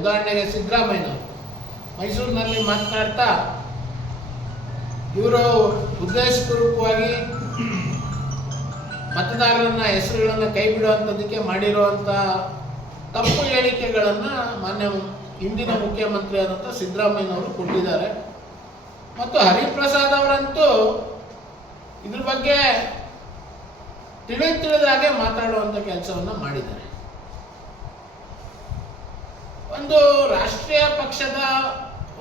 ಉದಾಹರಣೆಗೆ ಸಿದ್ದರಾಮಯ್ಯ ಮೈಸೂರಿನಲ್ಲಿ ಮಾತನಾಡ್ತಾ ಇವರು ಉದ್ದೇಶಪೂರ್ವಕವಾಗಿ ಮತದಾರರನ್ನ ಹೆಸರುಗಳನ್ನು ಕೈ ಬಿಡುವಂಥದ್ದಕ್ಕೆ ಮಾಡಿರುವಂಥ ತಪ್ಪು ಹೇಳಿಕೆಗಳನ್ನು ಮಾನ್ಯ ಇಂದಿನ ಮುಖ್ಯಮಂತ್ರಿ ಆದಂಥ ಸಿದ್ದರಾಮಯ್ಯನವರು ಕೊಟ್ಟಿದ್ದಾರೆ. ಮತ್ತು ಹರಿಪ್ರಸಾದ್ ಅವರಂತೂ ಇದ್ರ ಬಗ್ಗೆ ತಿಳಿದಾಗೆ ಮಾತಾಡುವಂಥ ಕೆಲಸವನ್ನು ಮಾಡಿದ್ದಾರೆ. ಒಂದು ರಾಷ್ಟ್ರೀಯ ಪಕ್ಷದ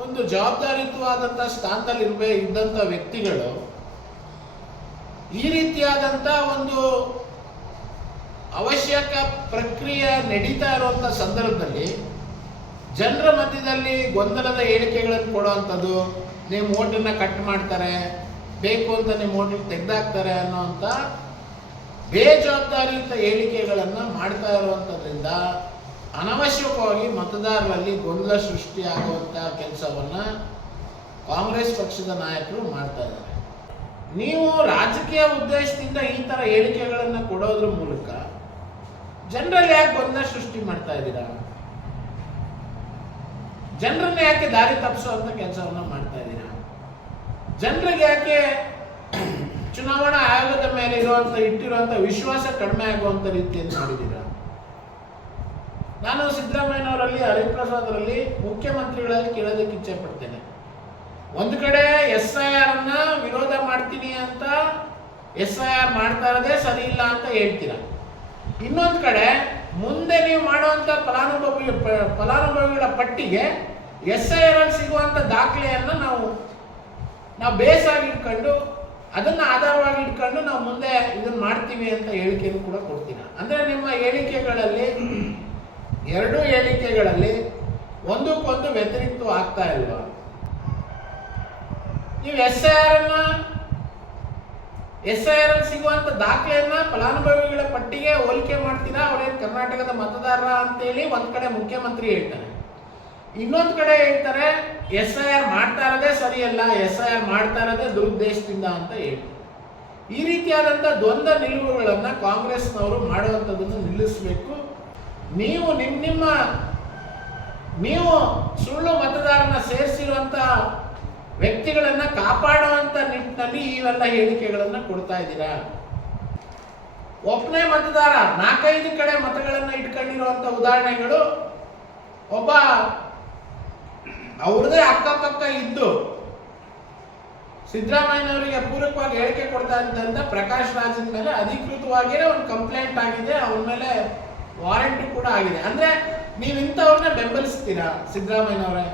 ಒಂದು ಜವಾಬ್ದಾರಿಯುತವಾದಂಥ ಸ್ಥಾನದಲ್ಲಿ ಇದ್ದಂಥ ವ್ಯಕ್ತಿಗಳು ಈ ರೀತಿಯಾದಂಥ ಒಂದು ಅವಶ್ಯಕ ಪ್ರಕ್ರಿಯೆ ನಡೀತಾ ಇರುವಂಥ ಸಂದರ್ಭದಲ್ಲಿ ಜನರ ಮಧ್ಯದಲ್ಲಿ ಗೊಂದಲದ ಹೇಳಿಕೆಗಳನ್ನು ಕೊಡುವಂಥದ್ದು, ನಿಮ್ಮ ಓಟನ್ನು ಕಟ್ ಮಾಡ್ತಾರೆ, ಬೇಕು ಅಂತ ನಿಮ್ಮ ಓಟನ್ನು ತೆಗೆದಾಕ್ತಾರೆ ಅನ್ನೋಂಥ ಬೇಜವಾಬ್ದಾರಿಯುತ ಹೇಳಿಕೆಗಳನ್ನು ಮಾಡ್ತಾ ಇರುವಂಥದ್ರಿಂದ ಅನವಶ್ಯಕವಾಗಿ ಮತದಾರರಲ್ಲಿ ಗೊಂದಲ ಸೃಷ್ಟಿಯಾಗುವಂಥ ಕೆಲಸವನ್ನು ಕಾಂಗ್ರೆಸ್ ಪಕ್ಷದ ನಾಯಕರು ಮಾಡ್ತಾ ಇದ್ದಾರೆ. ನೀವು ರಾಜಕೀಯ ಉದ್ದೇಶದಿಂದ ಈ ಥರ ಹೇಳಿಕೆಗಳನ್ನು ಕೊಡೋದ್ರ ಮೂಲಕ ಜನರಲ್ಲಿ ಯಾಕೆ ಗೊಂದಲ ಸೃಷ್ಟಿ ಮಾಡ್ತಾ ಇದ್ದೀರಾ? ಜನರನ್ನ ಯಾಕೆ ದಾರಿ ತಪ್ಪಿಸುವಂಥ ಕೆಲಸವನ್ನು ಮಾಡ್ತಾ ಇದ್ದೀರಾ? ಜನರಿಗೆ ಯಾಕೆ ಚುನಾವಣಾ ಆಯೋಗದ ಮೇಲೆ ಇಟ್ಟಿರುವಂಥ ವಿಶ್ವಾಸ ಕಡಿಮೆ ಆಗುವಂಥ ರೀತಿಯನ್ನು ಮಾಡಿದ್ದೀರಾ? ನಾನು ಸಿದ್ದರಾಮಯ್ಯನವರಲ್ಲಿ, ಹರಿಪ್ರಸಾದರಲ್ಲಿ, ಮುಖ್ಯಮಂತ್ರಿಗಳಲ್ಲಿ ಕೇಳೋದಕ್ಕೆ ಇಚ್ಛೆ ಪಡ್ತೇನೆ. ಒಂದು ಕಡೆ SIR ಅನ್ನ ವಿರೋಧ ಮಾಡ್ತೀನಿ ಅಂತ SIR ಮಾಡ್ತಾ ಇರೋದೇ ಸರಿ ಇಲ್ಲ ಅಂತ ಹೇಳ್ತೀರಾ. ಇನ್ನೊಂದು ಕಡೆ ಮುಂದೆ ನೀವು ಮಾಡುವಂಥ ಫಲಾನುಭವಿಗಳ ಪಟ್ಟಿಗೆ SIR ಅಲ್ಲಿ ಸಿಗುವಂಥ ದಾಖಲೆಯನ್ನು ನಾವು ಬೇಸಾಗಿ ಇಟ್ಕೊಂಡು ಅದನ್ನು ಆಧಾರವಾಗಿ ಇಟ್ಕೊಂಡು ನಾವು ಮುಂದೆ ಇದನ್ನು ಮಾಡ್ತೀವಿ ಅಂತ ಹೇಳಿಕೆಯನ್ನು ಕೂಡ ಕೊಡ್ತೀರಾ. ಅಂದರೆ ನಿಮ್ಮ ಹೇಳಿಕೆಗಳಲ್ಲಿ, ಎರಡೂ ಹೇಳಿಕೆಗಳಲ್ಲಿ ಒಂದಕ್ಕೊಂದು ವ್ಯತಿರಿಕ್ತ ಆಗ್ತಾ ಇಲ್ವಾ? ನೀವು SIR ಅಲ್ಲಿ ಸಿಗುವಂತ ದಾಖಲೆಯನ್ನ ಫಲಾನುಭವಿಗಳ ಪಟ್ಟಿಗೆ ಹೋಲಿಕೆ ಮಾಡ್ತೀರಾ? ಅವರೇನು ಕರ್ನಾಟಕದ ಮತದಾರ ಅಂತೇಳಿ ಒಂದ್ ಕಡೆ ಮುಖ್ಯಮಂತ್ರಿ ಹೇಳ್ತಾರೆ, ಇನ್ನೊಂದು ಕಡೆ ಹೇಳ್ತಾರೆ SIR ಮಾಡ್ತಾ ಇರೋದೇ ಸರಿಯಲ್ಲ, SIR ಮಾಡ್ತಾ ಇರೋದೇ ದುರುದ್ದೇಶದಿಂದ ಅಂತ ಹೇಳ್ತಾರೆ. ಈ ರೀತಿಯಾದಂಥ ದ್ವಂದ್ವ ನಿಲುವುಗಳನ್ನು ಕಾಂಗ್ರೆಸ್ನವರು ಮಾಡುವಂಥದ್ದನ್ನು ನಿಲ್ಲಿಸಬೇಕು. ನೀವು ಸುಳ್ಳು ಮತದಾರನ ಸೇರಿಸಿರುವಂಥ ವ್ಯಕ್ತಿಗಳನ್ನು ಕಾಪಾಡುವಂಥ ನಿಟ್ಟಿನಲ್ಲಿ ಇವೆಲ್ಲ ಹೇಳಿಕೆಗಳನ್ನು ಕೊಡ್ತಾ ಇದ್ದೀರಾ. ಒಬ್ಬನೇ ಮತದಾರ 4-5 ಕಡೆ ಮತಗಳನ್ನು ಇಟ್ಕೊಂಡಿರುವಂಥ ಉದಾಹರಣೆಗಳು, ಒಬ್ಬ ಅವ್ರದೇ ಅಕ್ಕಪಕ್ಕ ಇದ್ದು ಸಿದ್ದರಾಮಯ್ಯನವರಿಗೆ ಪೂರಕವಾಗಿ ಹೇಳಿಕೆ ಕೊಡ್ತಾ ಇದ್ದಂತ ಪ್ರಕಾಶ್ ರಾಜನ ಮೇಲೆ ಅಧಿಕೃತವಾಗಿಯೇ ಒಂದು ಕಂಪ್ಲೇಂಟ್ ಆಗಿದೆ, ಅವನ ಮೇಲೆ ವಾರೆಂಟ್ ಕೂಡ ಆಗಿದೆ. ಅಂದ್ರೆ ನೀವು ಇಂಥವ್ರನ್ನ ಬೆಂಬಲಿಸ್ತೀರಾ ಸಿದ್ದರಾಮಯ್ಯನವರೇ?